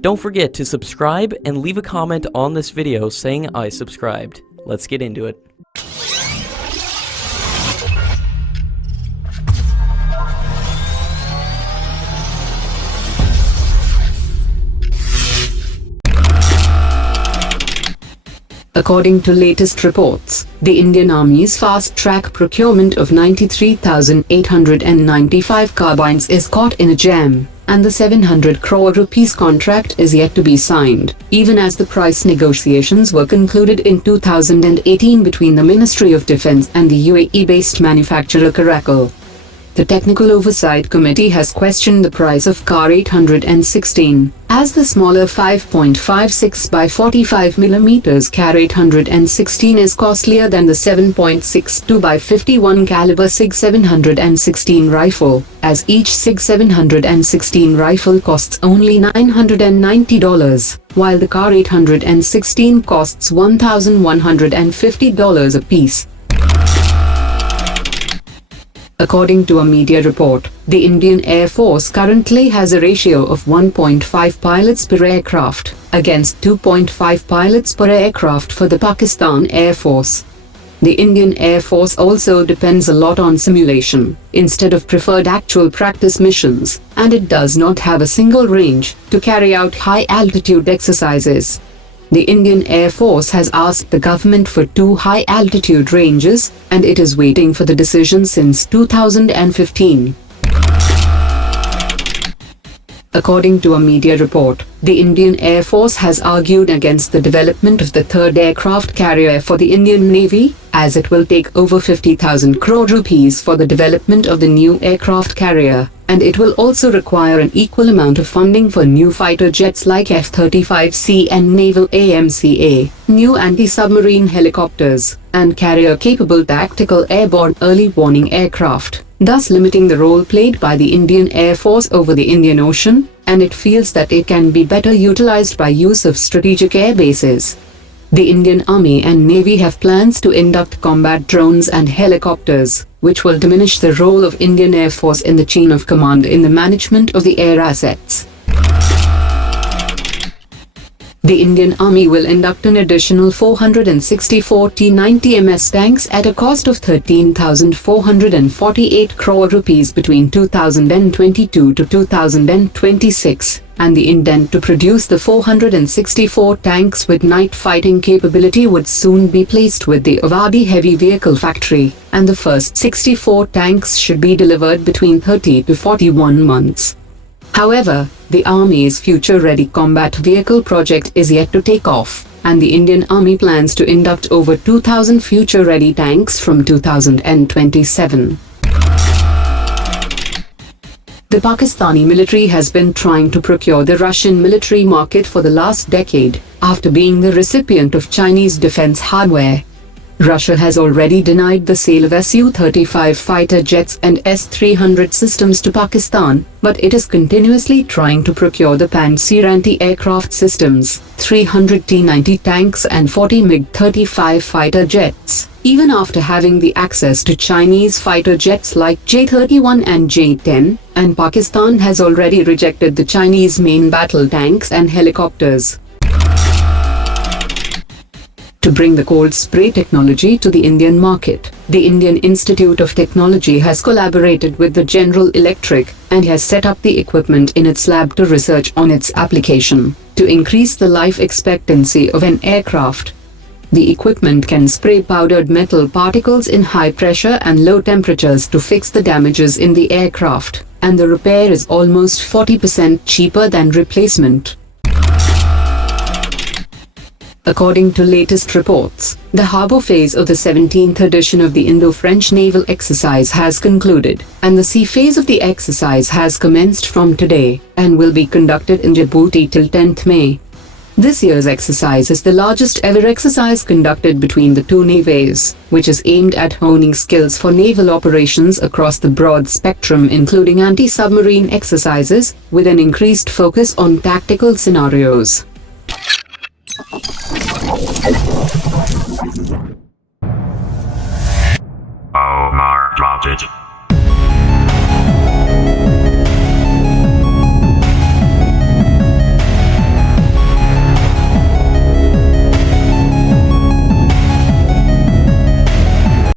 Don't forget to subscribe and leave a comment on this video saying I subscribed. Let's get into it. According to latest reports, the Indian Army's fast-track procurement of 93,895 carbines is caught in a jam, and the 700 crore rupees contract is yet to be signed, even as the price negotiations were concluded in 2018 between the Ministry of Defence and the UAE-based manufacturer Car-816. The Technical Oversight Committee has questioned the price of Car-816, as the smaller 5.56 by 45 mm Car-816 is costlier than the 7.62 by 51 caliber SIG 716 rifle, as each SIG 716 rifle costs only $990, while the Car-816 costs $1,150 apiece. According to a media report, the Indian Air Force currently has a ratio of 1.5 pilots per aircraft, against 2.5 pilots per aircraft for the Pakistan Air Force. The Indian Air Force also depends a lot on simulation, instead of preferred actual practice missions, and it does not have a single range to carry out high-altitude exercises. The Indian Air Force has asked the government for 2 high-altitude ranges, and it is waiting for the decision since 2015. According to a media report, the Indian Air Force has argued against the development of the third aircraft carrier for the Indian Navy, as it will take over 50,000 crore rupees for the development of the new aircraft carrier, and it will also require an equal amount of funding for new fighter jets like F-35C and Naval AMCA, new anti-submarine helicopters, and carrier-capable tactical airborne early warning aircraft, thus limiting the role played by the Indian Air Force over the Indian Ocean, and it feels that it can be better utilized by use of strategic air bases. The Indian Army and Navy have plans to induct combat drones and helicopters, which will diminish the role of Indian Air Force in the chain of command in the management of the air assets. The Indian Army will induct an additional 464 T-90MS tanks at a cost of 13,448 crore rupees between 2022 to 2026, and the intent to produce the 464 tanks with night fighting capability would soon be placed with the Avadi Heavy Vehicle Factory, and the first 64 tanks should be delivered between 30 to 41 months. However, the Army's Future Ready Combat Vehicle project is yet to take off, and the Indian Army plans to induct over 2,000 Future Ready tanks from 2027. The Pakistani military has been trying to procure the Russian military market for the last decade, after being the recipient of Chinese defense hardware. Russia has already denied the sale of Su-35 fighter jets and S-300 systems to Pakistan, but it is continuously trying to procure the Pantsir anti-aircraft systems, 300 T-90 tanks and 40 MiG-35 fighter jets, even after having the access to Chinese fighter jets like J-31 and J-10, and Pakistan has already rejected the Chinese main battle tanks and helicopters. To bring the cold spray technology to the Indian market, the Indian Institute of Technology has collaborated with the General Electric and has set up the equipment in its lab to research on its application to increase the life expectancy of an aircraft. The equipment can spray powdered metal particles in high pressure and low temperatures to fix the damages in the aircraft, and the repair is almost 40% cheaper than replacement. According to latest reports, the harbour phase of the 17th edition of the Indo-French naval exercise has concluded, and the sea phase of the exercise has commenced from today, and will be conducted in Djibouti till 10th May. This year's exercise is the largest ever exercise conducted between the two navies, which is aimed at honing skills for naval operations across the broad spectrum including anti-submarine exercises, with an increased focus on tactical scenarios. Omar dropped it.